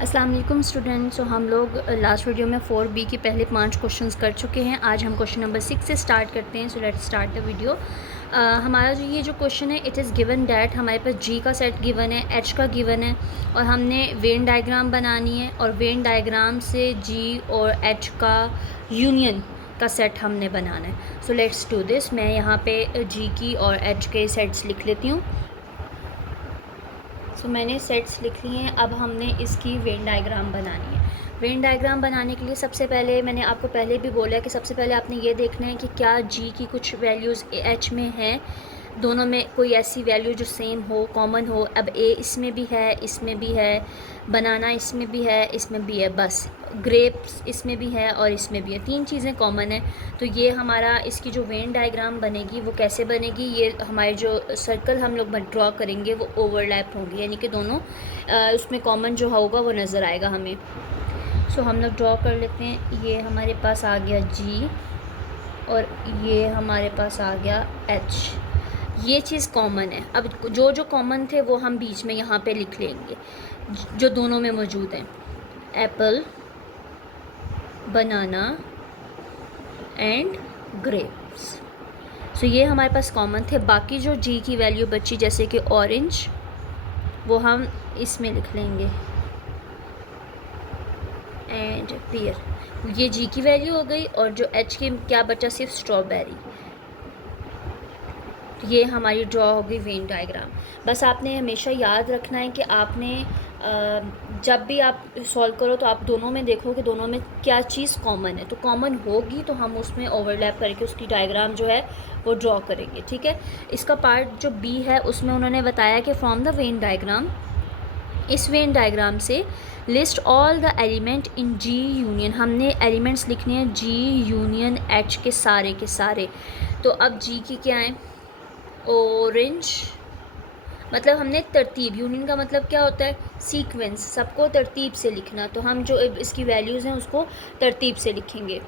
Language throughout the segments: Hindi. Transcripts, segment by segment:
अस्सलाम वालेकुम स्टूडेंट्स। तो हम लोग लास्ट वीडियो में 4B की पहले 5 क्वेश्चंस कर चुके हैं। आज हम क्वेश्चन नंबर 6 से स्टार्ट करते हैं। So let's start the video. हमारा जो क्वेश्चन है, इट इज़ गिवन डैट हमारे पास G का सेट गिवन है, H का गिवन है और हमने वेन डायग्राम बनानी है और वेन डायग्राम से G और H का यूनियन का सेट हमने बनाना है। So let's do this. मैं यहाँ पे G की और H के सेट्स लिख लेती हूँ। सो मैंने सेट्स लिख लिए हैं। अब हमने इसकी वेन डायग्राम बनानी है। वेन डायग्राम बनाने के लिए सबसे पहले मैंने आपको पहले भी बोला कि सबसे पहले आपने ये देखना है कि क्या G की कुछ वैल्यूज़ H में हैं, दोनों में कोई ऐसी वैल्यू जो सेम हो, कॉमन हो। अब A इसमें भी है, इसमें भी है, बनाना इसमें भी है, इसमें भी है, बस ग्रेप्स इसमें भी है और इसमें भी है। 3 चीज़ें कॉमन है। तो ये हमारा इसकी जो वेन डायग्राम बनेगी वो कैसे बनेगी, ये हमारे जो सर्कल हम लोग ड्रॉ करेंगे वो ओवरलैप होंगे, यानी कि दोनों उसमें कॉमन जो होगा वो नज़र आएगा हमें। सो हम लोग ड्रॉ कर लेते हैं। ये हमारे पास आ गया G और ये हमारे पास आ गया H। ये चीज़ कॉमन है। अब जो कॉमन थे वो हम बीच में यहाँ पे लिख लेंगे जो दोनों में मौजूद हैं। Apple, banana and grapes. So ये हमारे पास कॉमन थे। बाकी जो G की वैल्यू बची, जैसे कि ऑरेंज, वो हम इसमें लिख लेंगे एंड पियर। ये G की वैल्यू हो गई। और जो H की क्या बचा, सिर्फ स्ट्रॉबेरी। ये हमारी ड्रॉ हो गई वेन डायग्राम। बस आपने हमेशा याद रखना है कि आपने जब भी आप सॉल्व करो तो आप दोनों में देखो कि दोनों में क्या चीज़ कॉमन है। तो कॉमन होगी तो हम उसमें ओवरलैप करके उसकी डायग्राम जो है वो ड्रॉ करेंगे, ठीक है। इसका पार्ट जो B है उसमें उन्होंने बताया कि फ्रॉम द वेन डायग्राम, इस वेन डायग्राम से list all the element in G union. हमने एलिमेंट्स लिखने हैं G यूनियन H के सारे। तो अब G की क्या है, ऑरेंज। मतलब हमने तरतीब, यूनियन का मतलब क्या होता है, सीक्वेंस, सबको तरतीब से लिखना। तो हम जो इसकी वैल्यूज़ हैं उसको तरतीब से लिखेंगे।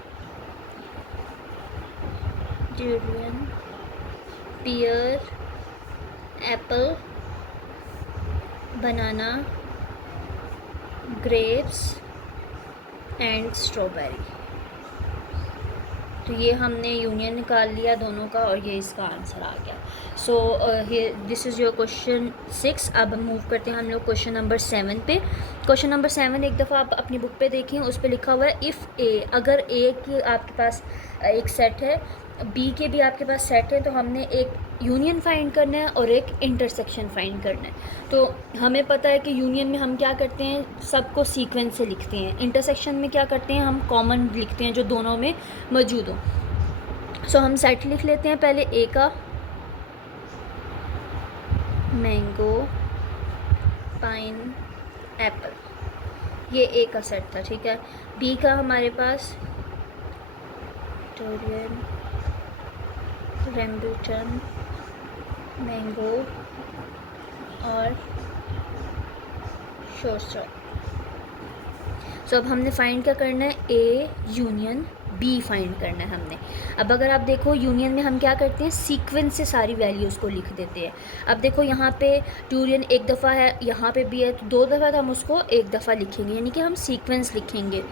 Durian, pear, apple, banana, grapes and strawberry. तो ये हमने यूनियन निकाल लिया दोनों का और ये इसका आंसर आ गया। So this is your question 6। अब मूव करते हैं हम लोग क्वेश्चन नंबर 7 पे। क्वेश्चन नंबर 7 एक दफ़ा आप अपनी बुक पे देखें, उस पर लिखा हुआ है इफ़ ए, अगर ए की आपके पास एक सेट है, बी के भी आपके पास सेट है, तो हमने एक यूनियन फाइंड करना है और एक इंटरसेक्शन फाइंड करना है। तो हमें पता है कि यूनियन में हम क्या करते हैं, सबको सीक्वेंस से लिखते हैं। इंटरसेक्शन में क्या करते हैं, हम कॉमन लिखते हैं जो दोनों में मौजूद हो। सो हम सेट लिख लेते हैं पहले ए का, मैंगो, पाइन, एप्पल। ये ए का सेट था, ठीक है। बी का हमारे पास टोरियन, रेम्बुटन, मैंगो और शोस्टर। सो अब हमने फाइंड क्या करना है, ए यूनियन बी फाइंड करना है हमने। अब अगर आप देखो यूनियन में हम क्या करते हैं, सीक्वेंस से सारी वैल्यूज़ को लिख देते हैं। अब देखो यहाँ पे टूरियन एक दफ़ा है, यहाँ पे भी है, तो 2 दफ़ा तो हम उसको एक दफ़ा लिखेंगे, यानी कि हम सीक्वेंस लिखेंगे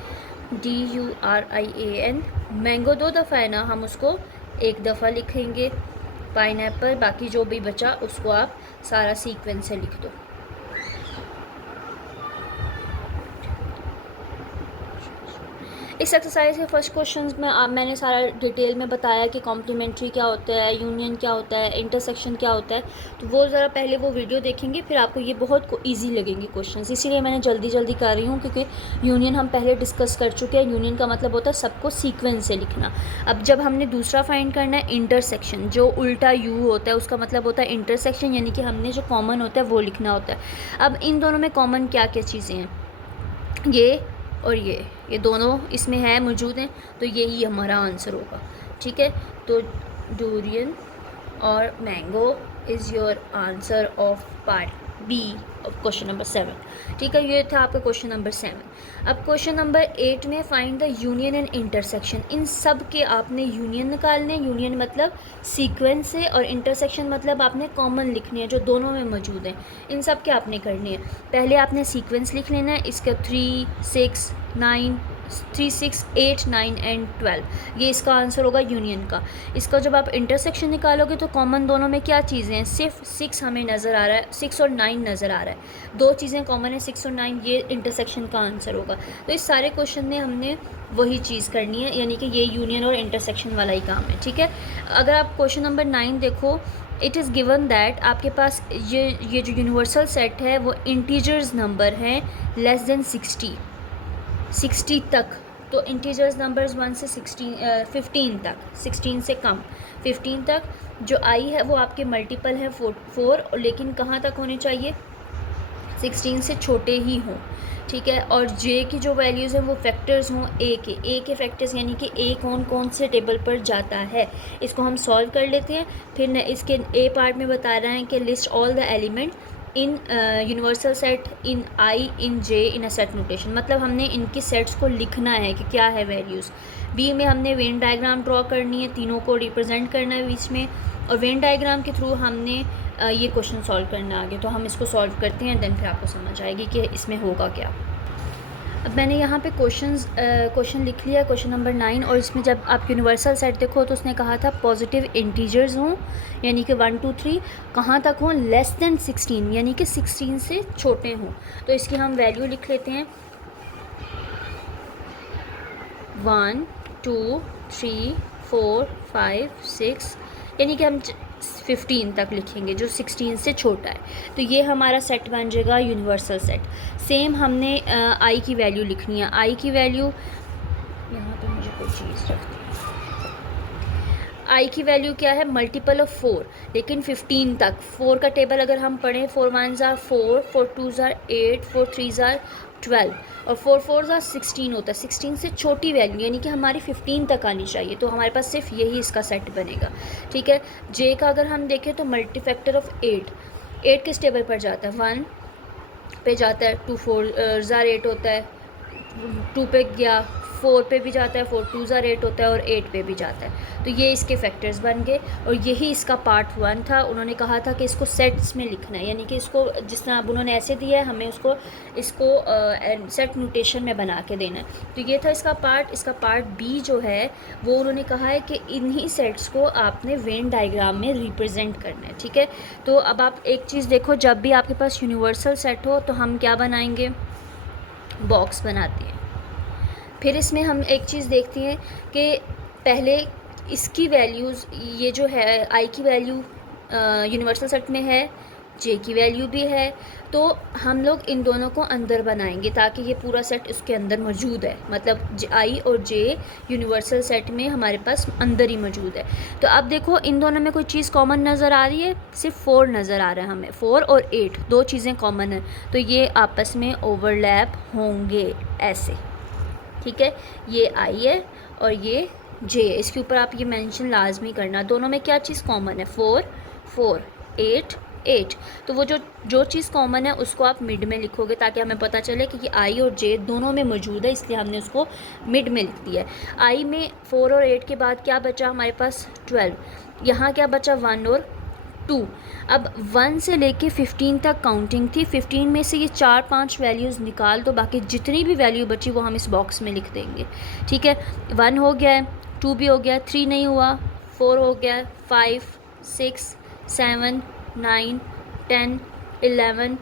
DURIAN। मैंगो 2 दफ़ा है ना, हम उसको एक दफ़ा लिखेंगे। पाइनएप्पल, बाकी जो भी बचा उसको आप सारा सीक्वेंस से लिख दो। इस एक्सरसाइज के फर्स्ट क्वेश्चन में मैंने सारा डिटेल में बताया कि कॉम्प्लीमेंट्री क्या होता है, यूनियन क्या होता है, इंटरसेक्शन क्या होता है। तो वो ज़रा पहले वो वीडियो देखेंगे, फिर आपको ये बहुत ईजी लगेंगे क्वेश्चंस। इसीलिए मैंने जल्दी कर रही हूँ, क्योंकि यूनियन हम पहले डिस्कस कर चुके हैं। यूनियन का मतलब होता है सबको सीक्वेंस से लिखना। अब जब हमने दूसरा फाइंड करना है इंटरसेक्शन, जो उल्टा यू होता है उसका मतलब होता है इंटरसेक्शन, यानी कि हमने जो कॉमन होता है वो लिखना होता है। अब इन दोनों में कॉमन क्या क्या चीज़ें हैं, ये और ये दोनों इसमें है, मौजूद हैं। तो यही हमारा आंसर होगा, ठीक है। तो डूरियन और mango is your answer of part B of question number 7। ठीक है, ये था आपका क्वेश्चन नंबर 7। अब क्वेश्चन नंबर 8 में find the union and intersection. इन सब के आपने यूनियन निकालने, यूनियन मतलब सीक्वेंस है, और इंटरसेक्शन मतलब आपने कॉमन लिखनी है जो दोनों में मौजूद हैं। इन सब के आपने करने हैं। पहले आपने सीक्वेंस लिख लेना है, इसका 3, 6, 9, 3, 6, 8, 9 एंड 12, ये इसका आंसर होगा यूनियन का। इसका जब आप इंटरसेक्शन निकालोगे तो कॉमन दोनों में क्या चीज़ें हैं, सिर्फ 6 हमें नज़र आ रहा है, 6 और 9 नज़र आ रहा है, दो चीज़ें कॉमन है 6 और 9, ये इंटरसेक्शन का आंसर होगा। तो इस सारे क्वेश्चन में हमने वही चीज़ करनी है, यानी कि ये यूनियन और इंटरसेक्शन वाला ही काम है। ठीक है, अगर आप क्वेश्चन नंबर 9 देखो, इट इज़ गिवन दैट आपके पास ये जो यूनिवर्सल सेट है वो इंटीजर्स नंबर हैं लेस देन 60 तक। तो इंटीजर्स नंबर्स 1 से 15 तक, 16 से कम 15 तक जो आई है वो आपके मल्टीपल हैं 4, लेकिन कहाँ तक होने चाहिए, 16 से छोटे ही हों। ठीक है, और जे की जो वैल्यूज़ हैं वो फैक्टर्स हों ए के फैक्टर्स, यानी कि ए कौन कौन से टेबल पर जाता है। इसको हम सॉल्व कर लेते हैं। फिर न इसके ए पार्ट में बता रहे हैं कि list all the element in universal set in I in J in a set notation, मतलब हमने इनकी सेट्स को लिखना है कि क्या है वैल्यूज़। बी में हमने वेन डायग्राम ड्रॉ करनी है, तीनों को रिप्रेजेंट करना है बीच में, और वेन डायग्राम के थ्रू हमने ये क्वेश्चन सॉल्व करना आगे। तो हम इसको सॉल्व करते हैं, देन फिर आपको समझ आएगी कि इसमें होगा क्या। अब मैंने यहाँ पे क्वेश्चन लिख लिया, क्वेश्चन नंबर 9, और इसमें जब आप यूनिवर्सल सेट देखो तो उसने कहा था पॉजिटिव इंटीजर्स हों, यानी कि 1, 2, 3 कहाँ तक हों, लेस देन 16, यानी कि 16 से छोटे हों। तो इसकी हम वैल्यू लिख लेते हैं 1, 2, 3, 4, 5, 6, यानी कि हम 15 तक लिखेंगे जो 16 से छोटा है। तो ये हमारा सेट बन जाएगा यूनिवर्सल सेट। सेम हमने आई की वैल्यू लिखनी है। आई की वैल्यू यहाँ पे मुझे कोई चीज़ रखती है, आई की वैल्यू क्या है, मल्टीपल ऑफ 4, लेकिन 15 तक। 4 का टेबल अगर हम पढ़ें, 4 1s are 4, 4 2s are 8, 4 3s are 12 और 4 4s are 16 होता है। 16 से छोटी वैल्यू यानी कि हमारी 15 तक आनी चाहिए, तो हमारे पास सिर्फ यही इसका सेट बनेगा। ठीक है, जे का अगर हम देखें तो मल्टी फैक्टर ऑफ 8 किस टेबल पर जाता है, 1 पे जाता है, 2 4s are 8 होता है, 2 पे गया, 4 पे भी जाता है, 4 2s are 8 होता है, और 8 पे भी जाता है। तो ये इसके फैक्टर्स बन गए, और यही इसका पार्ट 1 था। उन्होंने कहा था कि इसको सेट्स में लिखना है, यानी कि इसको जिस तरह अब उन्होंने ऐसे दिया है, हमें इसको सेट नोटेशन में बना के देना है। तो ये था इसका पार्ट। इसका पार्ट बी जो है वो उन्होंने कहा है कि इन्हीं सेट्स को आपने वेन डायग्राम में रिप्रेजेंट करना है। ठीक है, तो अब आप एक चीज़ देखो, जब भी आपके पास यूनिवर्सल सेट हो तो हम क्या बनाएंगे, बॉक्स बनाते हैं। फिर इसमें हम एक चीज़ देखते हैं कि पहले इसकी वैल्यूज़, ये जो है आई की वैल्यू यूनिवर्सल सेट में है, जे की वैल्यू भी है, तो हम लोग इन दोनों को अंदर बनाएंगे ताकि ये पूरा सेट इसके अंदर मौजूद है। मतलब आई और जे यूनिवर्सल सेट में हमारे पास अंदर ही मौजूद है। तो अब देखो इन दोनों में कोई चीज़ कॉमन नज़र आ रही है, सिर्फ 4 नज़र आ रहा है हमें, 4 और 8 दो चीज़ें कॉमन हैं, तो ये आपस में ओवरलैप होंगे ऐसे। ठीक है, ये आई है और ये जे है, इसके ऊपर आप ये मेंशन लाजमी करना, दोनों में क्या चीज़ कॉमन है, 4 4 8 8। तो वो जो चीज़ कॉमन है उसको आप मिड में लिखोगे ताकि हमें पता चले कि आई और जे दोनों में मौजूद है, इसलिए हमने उसको मिड में लिख दिया है। आई में 4 और 8 के बाद क्या बचा हमारे पास, 12। यहाँ क्या बचा, 1 और 2। अब 1 से लेके 15 तक काउंटिंग थी, 15 में से ये 4-5 वैल्यूज़ निकाल दो, बाकी जितनी भी वैल्यू बची वो हम इस बॉक्स में लिख देंगे। ठीक है, 1 हो गया है, 2 भी हो गया, 3 नहीं हुआ, 4 हो गया, 5 6 7 9 10 11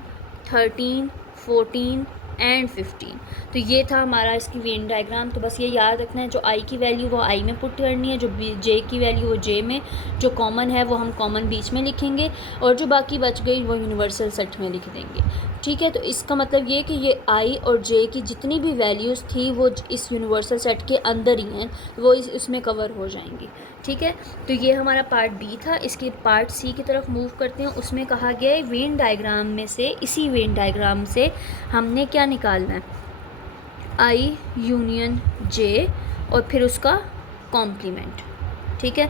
13 14 एंड 15। तो ये था हमारा इसकी वेन डायग्राम। तो बस ये याद रखना है, जो आई की वैल्यू वो आई में पुट करनी है, जो जे की वैल्यू वो जे में, जो कॉमन है वो हम कॉमन बीच में लिखेंगे, और जो बाकी बच गई वो यूनिवर्सल सेट में लिख देंगे। ठीक है, तो इसका मतलब ये कि ये आई और जे की जितनी भी वैल्यूज़ थी वो इस यूनिवर्सल सेट के अंदर ही हैं, वो इसमें कवर हो जाएंगी। ठीक है, तो ये हमारा पार्ट बी था। इसके पार्ट सी की तरफ मूव करते हैं। उसमें कहा गया है वेन डायग्राम में से, इसी वेन डायग्राम से हमने क्या निकालना है, आई यूनियन जे और फिर उसका कॉम्प्लीमेंट। ठीक है।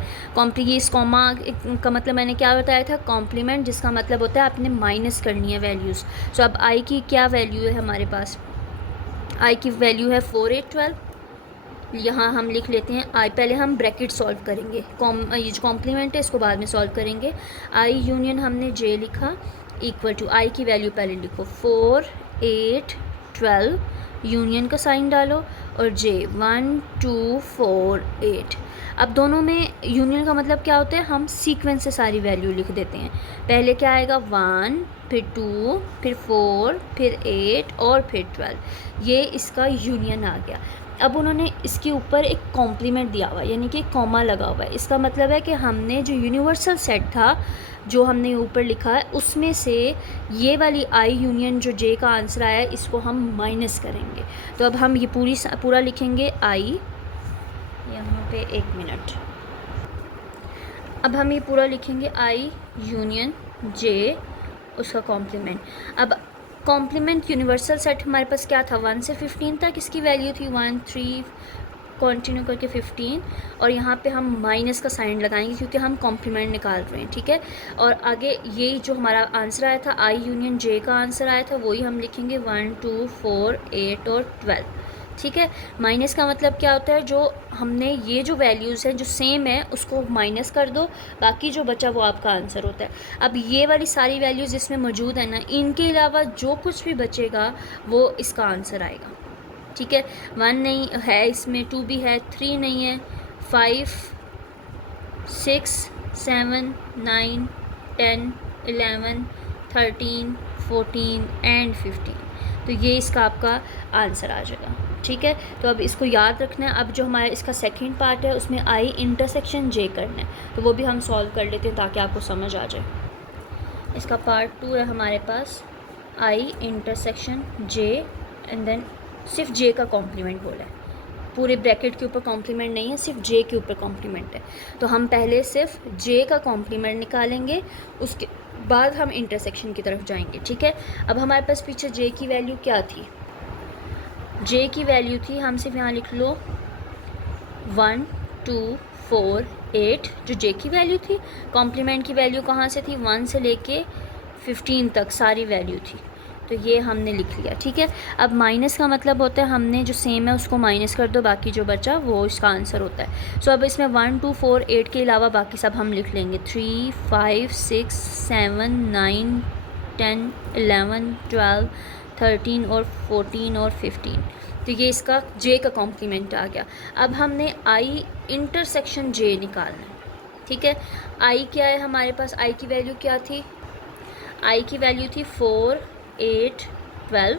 इस कॉमा का मतलब मैंने क्या बताया था, कॉम्प्लीमेंट, जिसका मतलब होता है आपने माइनस करनी है वैल्यूज़। सो अब आई की क्या वैल्यू है हमारे पास, आई की वैल्यू है 4 8 12। यहाँ हम लिख लेते हैं आई, पहले हम ब्रैकेट सॉल्व करेंगे, ये जो कॉम्प्लीमेंट है इसको बाद में सॉल्व करेंगे। आई यूनियन हमने जे लिखा इक्वल टू, आई की वैल्यू पहले लिखो 4 8 12, यूनियन का साइन डालो और जे 1 2 4 8। अब दोनों में यूनियन का मतलब क्या होता है, हम सीक्वेंस से सारी वैल्यू लिख देते हैं। पहले क्या आएगा 1, फिर 2, फिर 4, फिर 8 और फिर 12, ये इसका यूनियन आ गया। अब उन्होंने इसके ऊपर एक कॉम्प्लीमेंट दिया हुआ है, यानी कि कॉमा लगा हुआ है। इसका मतलब है कि हमने जो यूनिवर्सल सेट था जो हमने ऊपर लिखा है उसमें से ये वाली आई यूनियन जो जे का आंसर आया है इसको हम माइनस करेंगे। तो अब हम ये पूरा लिखेंगे आई, यहाँ पे 1 मिनट, अब हम ये पूरा लिखेंगे आई यूनियन जे, उसका कॉम्प्लीमेंट। अब कॉम्प्लीमेंट यूनिवर्सल सेट हमारे पास क्या था, 1 से 15 तक इसकी वैल्यू थी, 1 3 कंटिन्यू करके 15, और यहाँ पे हम माइनस का साइन लगाएंगे क्योंकि हम कॉम्प्लीमेंट निकाल रहे हैं, ठीक है। और आगे ये जो हमारा आंसर आया था आई यूनियन जे का आंसर आया था वही हम लिखेंगे 1 2 4 8 और 12, ठीक है। माइनस का मतलब क्या होता है, जो हमने ये जो वैल्यूज़ हैं जो सेम है उसको माइनस कर दो, बाकी जो बचा वो आपका आंसर होता है। अब ये वाली सारी वैल्यूज़ इसमें मौजूद है ना, इनके अलावा जो कुछ भी बचेगा वो इसका आंसर आएगा, ठीक है। 1 नहीं है इसमें, 2 भी है, 3 नहीं है, 5 6 7 9 10 11 13 14 एंड 15, तो ये इसका आपका आंसर आ जाएगा, ठीक है। तो अब इसको याद रखना है। अब जो हमारा इसका सेकंड पार्ट है उसमें आई इंटरसेक्शन जे करना है, तो वो भी हम सॉल्व कर लेते हैं ताकि आपको समझ आ जाए। इसका पार्ट 2 है हमारे पास आई इंटरसेक्शन जे, एंड देन सिर्फ जे का कॉम्प्लीमेंट बोला है, पूरे ब्रैकेट के ऊपर कॉम्प्लीमेंट नहीं है, सिर्फ जे के ऊपर कॉम्प्लीमेंट है। तो हम पहले सिर्फ जे का कॉम्प्लीमेंट निकालेंगे, उसके बाद हम इंटरसेक्शन की तरफ जाएंगे, ठीक है। अब हमारे पास पीछे जे की वैल्यू क्या थी, जे की वैल्यू थी, हम सिर्फ यहाँ लिख लो 1 2 4 8, जो जे की वैल्यू थी। कॉम्प्लीमेंट की वैल्यू कहाँ से थी, 1 से लेके 15 तक सारी वैल्यू थी, तो ये हमने लिख लिया, ठीक है। अब माइनस का मतलब होता है हमने जो सेम है उसको माइनस कर दो, बाकी जो बचा वो इसका आंसर होता है। सो अब इसमें 1 2 4 8 के अलावा बाकी सब हम लिख लेंगे, 3 5 6 7 9 10 11 12 13 और 14 और 15, तो ये इसका जे का कॉम्प्लीमेंट आ गया। अब हमने आई इंटरसेक्शन जे निकालना है, ठीक है। आई क्या है हमारे पास, आई की वैल्यू क्या थी, आई की वैल्यू थी 4 8 12,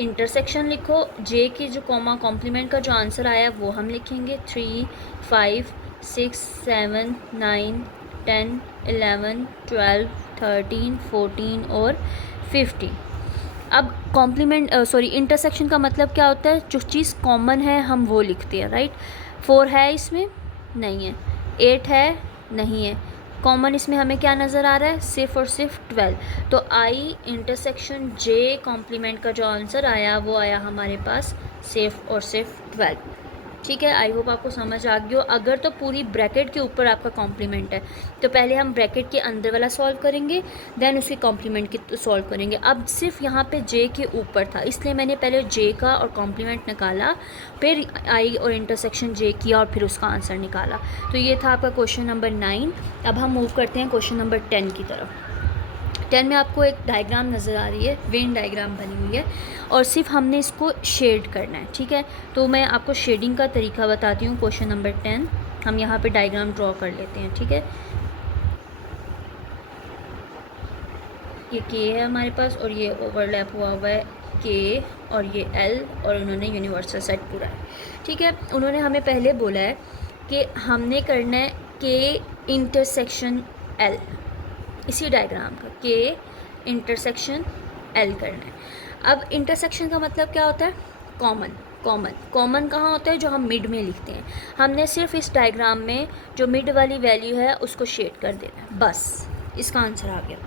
इंटरसेक्शन लिखो, जे की जो कॉमा कॉम्प्लीमेंट का जो आंसर आया वो हम लिखेंगे 3 5 6 7 9 10 11 12 13 14 और 15। अब कॉम्प्लीमेंट इंटरसेक्शन का मतलब क्या होता है, जो चीज़ कॉमन है हम वो लिखते हैं, राइट। 4 है इसमें, नहीं है, 8 है, नहीं है, कॉमन इसमें हमें क्या नज़र आ रहा है, सिर्फ और सिर्फ 12। तो आई इंटरसेक्शन जे कॉम्प्लीमेंट का जो आंसर आया वो आया हमारे पास सिर्फ और सिर्फ 12, ठीक है। आई होप आपको समझ आ गया हो। अगर तो पूरी ब्रैकेट के ऊपर आपका कॉम्प्लीमेंट है तो पहले हम ब्रैकेट के अंदर वाला सॉल्व करेंगे, देन उसके कॉम्प्लीमेंट की सॉल्व करेंगे। अब सिर्फ यहाँ पे जे के ऊपर था इसलिए मैंने पहले जे का और कॉम्प्लीमेंट निकाला, फिर आई और इंटरसेक्शन जे किया और फिर उसका आंसर निकाला। तो ये था आपका क्वेश्चन नंबर 9। अब हम मूव करते हैं क्वेश्चन नंबर 10 की तरफ। 10 में आपको एक डायग्राम नज़र आ रही है, वेन डायग्राम बनी हुई है, और सिर्फ हमने इसको शेड करना है, ठीक है। तो मैं आपको शेडिंग का तरीका बताती हूँ। क्वेश्चन नंबर 10 हम यहाँ पे डायग्राम ड्रॉ कर लेते हैं, ठीक है। ये के है हमारे पास और ये ओवरलैप हुआ हुआ है के और ये एल, और उन्होंने यूनिवर्सल सेट पूरा है, ठीक है। उन्होंने हमें पहले बोला है कि हमने करना है के इंटरसेक्शन एल, इसी डायग्राम का के इंटरसेक्शन एल करना है। अब इंटरसेक्शन का मतलब क्या होता है, कॉमन। कॉमन कहाँ होता है, जो हम मिड में लिखते हैं। हमने सिर्फ इस डायग्राम में जो मिड वाली वैल्यू है उसको शेड कर देना है, बस इसका आंसर आ गया,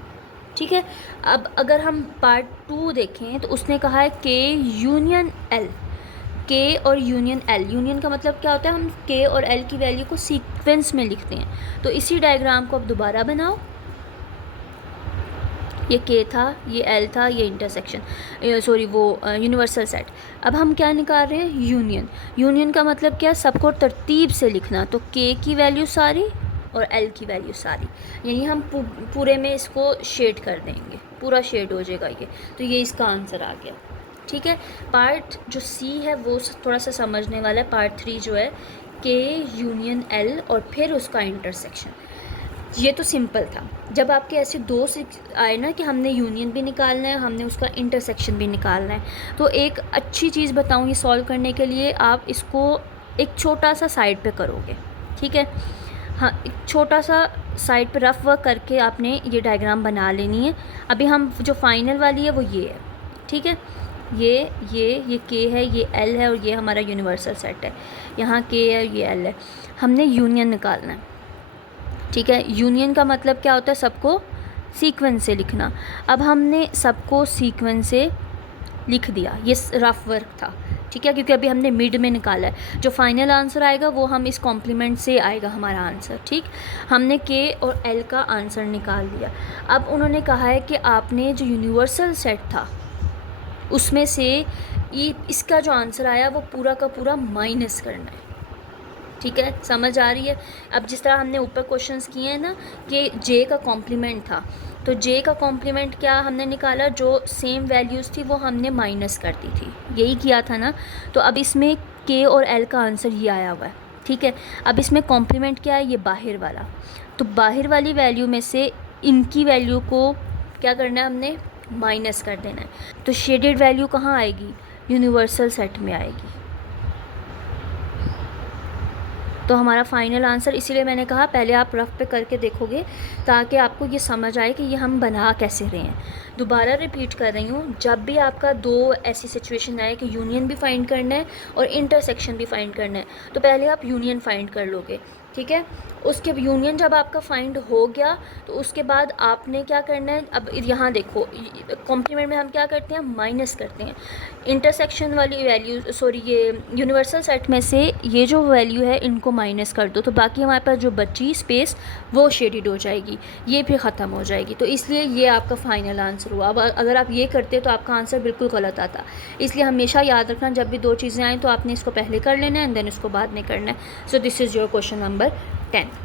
ठीक है। अब अगर हम पार्ट 2 देखें तो उसने कहा है के यूनियन एल, के और यूनियन एल। यूनियन का मतलब क्या होता है, हम के और एल की वैल्यू को सीक्वेंस में लिखते हैं। तो इसी डायग्राम को अब दोबारा बनाओ, ये के था, ये एल था, ये इंटरसेक्शन सॉरी वो यूनिवर्सल सेट। अब हम क्या निकाल रहे हैं, यूनियन। यूनियन का मतलब क्या, सबको तरतीब से लिखना। तो के की वैल्यू सारी और एल की वैल्यू सारी, यही हम पूरे में इसको शेड कर देंगे, पूरा शेड हो जाएगा ये। तो ये इसका आंसर आ गया। ठीक है, पार्ट जो सी है वो थोड़ा सा समझने वाला है। पार्ट 3 जो है के यूनियन एल और फिर उसका इंटरसेक्शन, ये तो सिंपल था। जब आपके ऐसे दो से आए ना कि हमने यूनियन भी निकालना है, हमने उसका इंटरसेक्शन भी निकालना है, तो एक अच्छी चीज़ बताऊँ ये सॉल्व करने के लिए, आप इसको एक छोटा सा साइड पे करोगे। ठीक है, हाँ, एक छोटा सा साइड पे रफ वर्क करके आपने ये डायग्राम बना लेनी है। अभी हम जो फाइनल वाली है वो ये है। ठीक है, ये के है, ये एल है और ये हमारा यूनिवर्सल सेट है। यहाँ के है, ये एल है। हमने यूनियन निकालना है। ठीक है, यूनियन का मतलब क्या होता है, सबको सीक्वेंस से लिखना। अब हमने सबको सीक्वेंस से लिख दिया, ये रफ वर्क था। ठीक है, क्योंकि अभी हमने मिड में निकाला है। जो फाइनल आंसर आएगा वो हम इस कॉम्प्लीमेंट से आएगा हमारा आंसर। ठीक, हमने के और एल का आंसर निकाल दिया। अब उन्होंने कहा है कि आपने जो यूनिवर्सल सेट था उसमें से इसका जो आंसर आया वो पूरा का पूरा माइनस करना है। ठीक है, समझ आ रही है। अब जिस तरह हमने ऊपर क्वेश्चंस किए हैं ना कि जे का कॉम्प्लीमेंट था, तो जे का कॉम्प्लीमेंट क्या हमने निकाला, जो सेम वैल्यूज़ थी वो हमने माइनस कर दी थी, यही किया था ना। तो अब इसमें के और एल का आंसर ये आया हुआ है। ठीक है, अब इसमें कॉम्प्लीमेंट क्या है, ये बाहर वाला। तो बाहर वाली वैल्यू में से इनकी वैल्यू को क्या करना है, हमने माइनस कर देना है। तो शेडेड वैल्यू कहाँ आएगी, यूनिवर्सल सेट में आएगी। तो हमारा फाइनल आंसर, इसीलिए मैंने कहा पहले आप रफ पे करके देखोगे ताकि आपको ये समझ आए कि ये हम बना कैसे रहे हैं। दोबारा रिपीट कर रही हूँ, जब भी आपका दो ऐसी सिचुएशन आए कि यूनियन भी फाइंड करना है और इंटरसेक्शन भी फाइंड करना है, तो पहले आप यूनियन फाइंड कर लोगे। ठीक है, उसके यूनियन जब आपका फाइंड हो गया तो उसके बाद आपने क्या करना है, अब यहाँ देखो कॉम्प्लीमेंट में हम क्या करते हैं, माइनस करते हैं। इंटरसेक्शन वाली वैल्यू सॉरी ये यूनिवर्सल सेट में से ये जो वैल्यू है इनको माइनस कर दो, तो बाकी हमारे पास जो बची स्पेस वो शेडेड हो जाएगी, ये फिर ख़त्म हो जाएगी। तो इसलिए ये आपका फाइनल आंसर हुआ। अब अगर आप ये करते तो आपका आंसर बिल्कुल गलत आता। इसलिए हमेशा याद रखना, जब भी दो चीज़ें आएँ तो आपने इसको पहले कर लेना है एंड देन इसको बाद में करना है। So this is your question number 10।